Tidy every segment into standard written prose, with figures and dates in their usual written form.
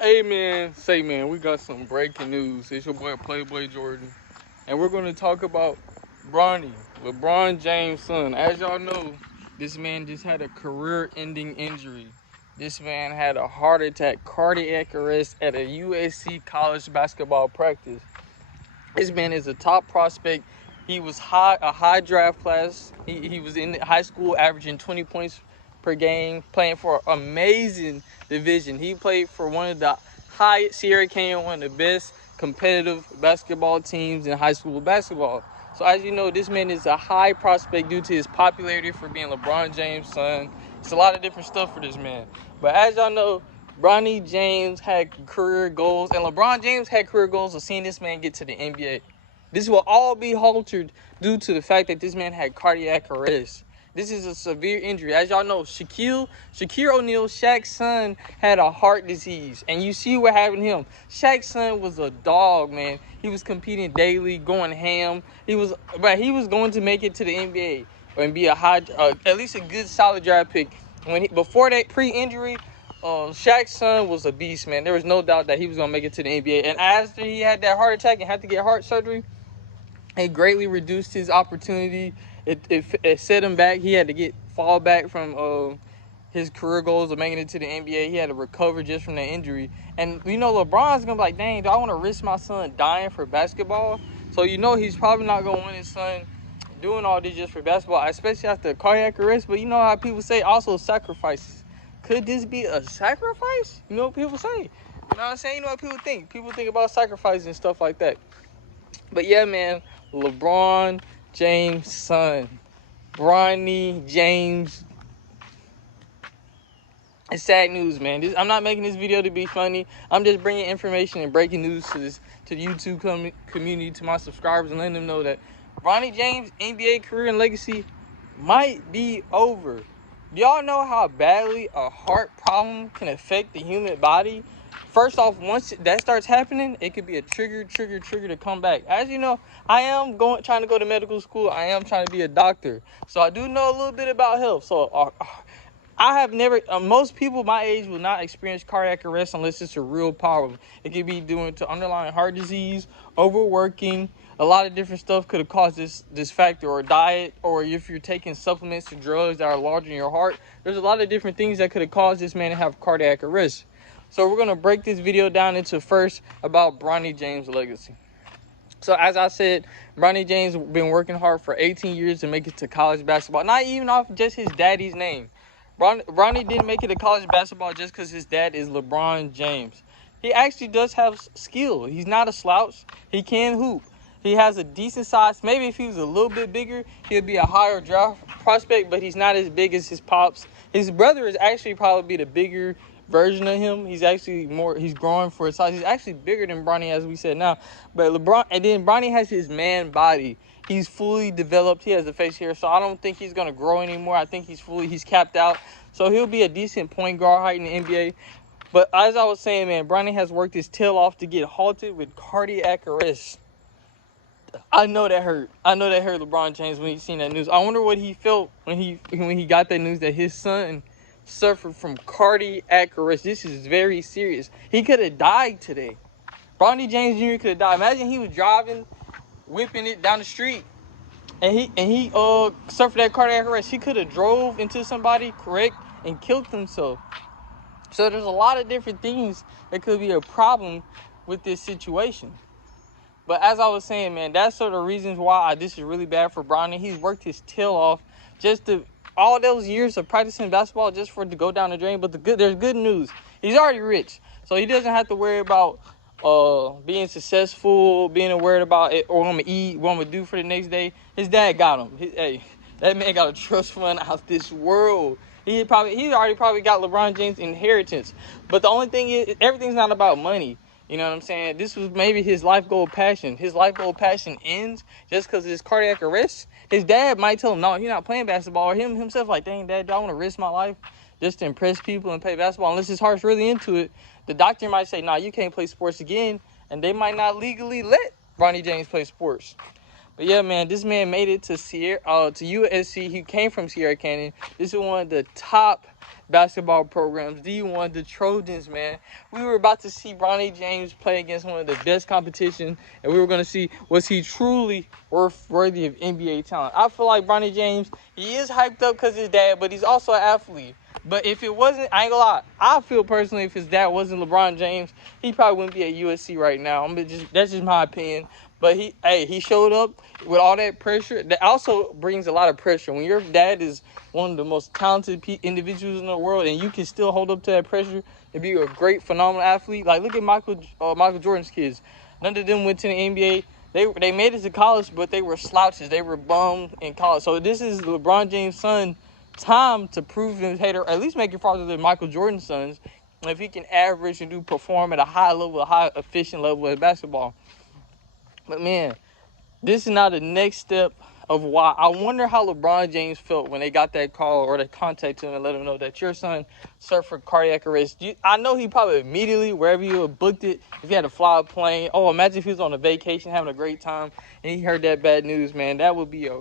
Hey man, say man, we got some breaking news. It's your boy Playboy Jourdin, and we're gonna talk about Bronny, lebron James' son. As y'all know, this man just had a career-ending injury. This man had a heart attack, cardiac arrest at a USC college basketball practice. This man is a top prospect. He was a high draft class. He was in high school averaging 20 points per game, playing for an amazing division. He played for one of the highest, Sierra Canyon, one of the best competitive basketball teams in high school basketball. So as you know, this man is a high prospect due to his popularity for being LeBron James' son. It's a lot of different stuff for this man. But as y'all know, Bronny James had career goals, and LeBron James had career goals of seeing this man get to the NBA. This will all be halted due to the fact that this man had cardiac arrest. This is a severe injury. As y'all know, Shaquille O'Neal, Shaq's son, had a heart disease. And you see what happened to him. Shaq's son was a dog, man. He was competing daily, going ham. He was going to make it to the NBA and be at least a good solid draft pick. Before that pre-injury, Shaq's son was a beast, man. There was no doubt that he was going to make it to the NBA. And after he had that heart attack and had to get heart surgery, it greatly reduced his opportunity. It set him back. He had to fall back from his career goals of making it to the NBA. He had to recover just from the injury. And, LeBron's going to be like, dang, do I want to risk my son dying for basketball? So, he's probably not going to want his son doing all this just for basketball, especially after a cardiac arrest. But you know how people say also sacrifices. Could this be a sacrifice? You know what people say. You know what I'm saying? You know what people think. People think about sacrifices and stuff like that. But yeah, man, LeBron James' son, Bronny James. It's sad news, man. I'm not making this video to be funny. I'm just bringing information and breaking news to the YouTube community, to my subscribers, and letting them know that Bronny James' NBA career and legacy might be over. Do y'all know how badly a heart problem can affect the human body? First off, once that starts happening, it could be a trigger to come back. As you know, I am trying to go to medical school. I am trying to be a doctor. So I do know a little bit about health. So I have never, most people my age will not experience cardiac arrest unless it's a real problem. It could be due to underlying heart disease, overworking. A lot of different stuff could have caused this factor, or diet, or if you're taking supplements or drugs that are larger in your heart. There's a lot of different things that could have caused this man to have cardiac arrest. So we're going to break this video down into first about Bronny James' legacy. So as I said, Bronny James been working hard for 18 years to make it to college basketball. Not even off just his daddy's name. Bronny didn't make it to college basketball just because his dad is LeBron James. He actually does have skill. He's not a slouch. He can hoop. He has a decent size. Maybe if he was a little bit bigger, he'd be a higher draft prospect, but he's not as big as his pops. His brother is actually probably the bigger version of him. He's growing for his size. He's actually bigger than Bronny, as we said now. But Bronny has his man body. He's fully developed. He has a face here, so I don't think he's going to grow anymore. I think he's capped out. So he'll be a decent point guard height in the NBA. But as I was saying, man, Bronny has worked his tail off to get halted with cardiac arrest. I know that hurt. LeBron James when he seen that news. I wonder what he felt when he got that news that his son suffered from cardiac arrest. This is very serious. He could have died today. Bronny James Jr. could have died. Imagine he was driving, whipping it down the street, and he suffered that cardiac arrest. He could have drove into somebody, correct, and killed himself. So there's a lot of different things that could be a problem with this situation. But as I was saying, man, that's sort of reasons why this is really bad for Bronny. He's worked his tail off all those years of practicing basketball just for it to go down the drain. But there's good news. He's already rich, so he doesn't have to worry about being successful, being worried about it, or I'm gonna eat, what I'm gonna do for the next day. His dad got him. That man got a trust fund out this world. He already probably got LeBron James' inheritance. But the only thing is, everything's not about money. You know what I'm saying? This was maybe his life goal passion. His life goal passion ends just because of his cardiac arrest. His dad might tell him, no, you're not playing basketball. Or himself like, dang, Dad, do I want to risk my life just to impress people and play basketball? Unless his heart's really into it. The doctor might say, nah, you can't play sports again. And they might not legally let Bronny James play sports. But yeah, man, this man made it to to USC. He came from Sierra Canyon. This is one of the top basketball programs, D1, the Trojans, man. We were about to see Bronny James play against one of the best competition, and we were going to see, was he truly worthy of NBA talent. I feel like Bronny James, he is hyped up because his dad, but he's also an athlete. But if it wasn't, I ain't gonna lie, I feel personally if his dad wasn't LeBron James, he probably wouldn't be at USC right now. That's just my opinion. But he showed up with all that pressure. That also brings a lot of pressure. When your dad is one of the most talented individuals in the world, and you can still hold up to that pressure and be a great, phenomenal athlete. Like, look at Michael Jordan's kids. None of them went to the NBA. They made it to college, but they were slouches. They were bummed in college. So this is LeBron James' son time to prove him, or at least make it farther than Michael Jordan's sons, if he can average and perform at a high level, a high efficient level at basketball. But man, this is now the next step of why. I wonder how LeBron James felt when they got that call or they contacted him and let him know that your son suffered cardiac arrest. I know he probably immediately, wherever you had booked it, if he had to fly a plane, imagine if he was on a vacation having a great time and he heard that bad news, man. That would be a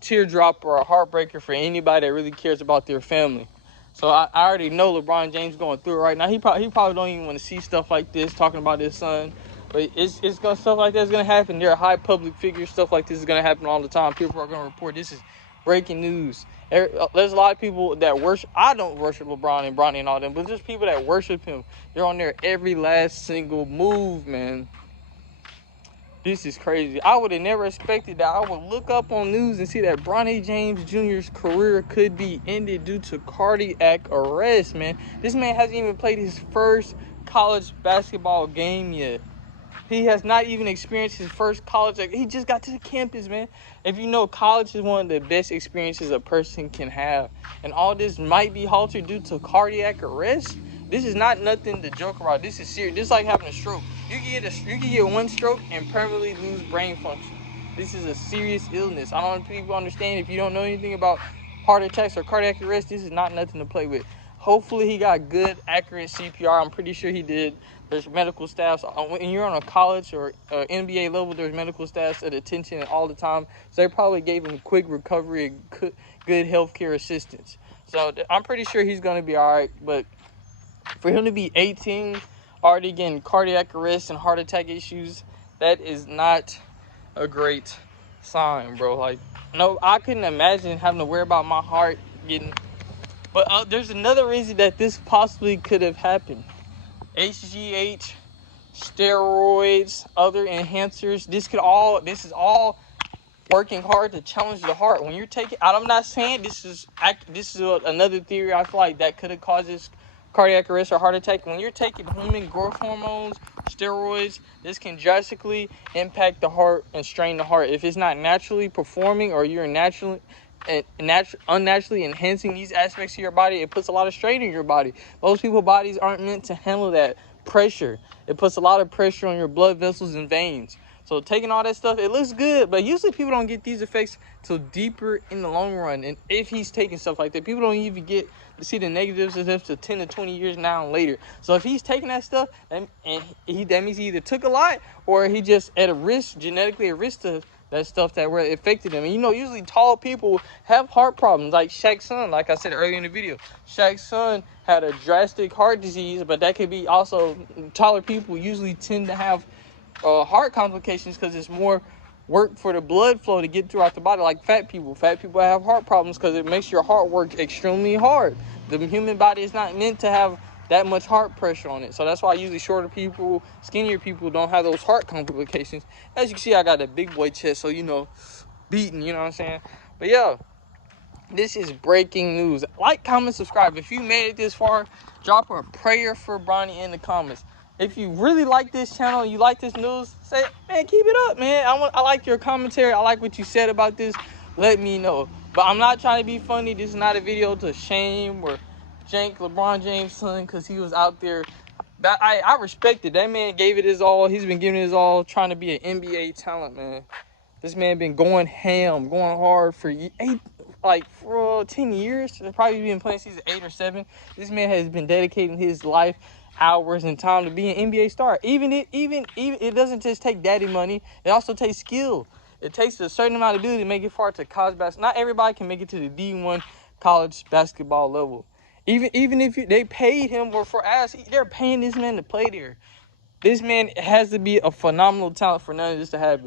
teardrop or a heartbreaker for anybody that really cares about their family. So I already know LeBron James going through it right now. He probably don't even want to see stuff like this, talking about his son. But stuff like that's gonna happen. They're a high public figure. Stuff like this is gonna happen all the time. People are gonna report this is breaking news. There's a lot of people that worship. I don't worship LeBron and Bronny and all them, but there's people that worship him. They're on there every last single move, man. This is crazy. I would have never expected that. I would look up on news and see that Bronny James Jr.'s career could be ended due to cardiac arrest, man. This man hasn't even played his first college basketball game yet. He has not even experienced his first college. He just got to the campus, man. If you know, college is one of the best experiences a person can have. And all this might be halted due to cardiac arrest. This is not nothing to joke about. This is serious. This is like having a stroke. You can get one stroke and permanently lose brain function. This is a serious illness. I don't know if people understand. If you don't know anything about heart attacks or cardiac arrest, this is not nothing to play with. Hopefully he got good, accurate CPR. I'm pretty sure he did. There's medical staffs. When you're on a college or NBA level, there's medical staffs at attention all the time. So they probably gave him quick recovery and good healthcare assistance. So I'm pretty sure he's going to be all right. But for him to be 18, already getting cardiac arrest and heart attack issues, that is not a great sign, bro. Like, no, I couldn't imagine having to worry about my heart getting... But there's another reason that this possibly could have happened. HGH, steroids, other enhancers. This is all working hard to challenge the heart. When you're taking, I'm not saying this is another theory I feel like that could have caused this cardiac arrest or heart attack. When you're taking human growth hormones, steroids, this can drastically impact the heart and strain the heart. If it's not naturally performing or you're unnaturally enhancing these aspects of your body, it puts a lot of strain in your body. Most people's bodies aren't meant to handle that pressure. It puts a lot of pressure on your blood vessels and veins. So taking all that stuff, it looks good, but usually people don't get these effects till deeper in the long run. And if he's taking stuff like that, people don't even get to see the negatives of to 10 to 20 years now and later. So if he's taking that stuff, that means he either took a lot or he just at a risk, genetically at risk to that stuff that were affected him. And usually tall people have heart problems, like Shaq's son. Like I said earlier in the video, Shaq's son had a drastic heart disease, but that could be also taller people usually tend to have heart complications because it's more work for the blood flow to get throughout the body. Like fat people have heart problems because it makes your heart work extremely hard. The human body is not meant to have that much heart pressure on it. So that's why usually shorter people, skinnier people don't have those heart complications. As you can see, I got a big boy chest, so beating, you know what I'm saying? But yeah, this is breaking news. Like, comment, subscribe. If you made it this far, drop a prayer for Bronny in the comments. If you really like this channel, you like this news, say, man, keep it up, man. I like your commentary. I like what you said about this. Let me know. But I'm not trying to be funny. This is not a video to shame or jank LeBron James' son because he was out there. I respect it. That man gave it his all. He's been giving it his all, trying to be an NBA talent, man. This man been going ham, going hard for 10 years. Probably been playing season 8 or 7. This man has been dedicating his life, hours, and time to be an NBA star. Even it doesn't just take daddy money. It also takes skill. It takes a certain amount of dude to make it far to college basketball. Not everybody can make it to the D1 college basketball level. Even if they paid him or for ass, they're paying this man to play there. This man has to be a phenomenal talent for none of this to happen.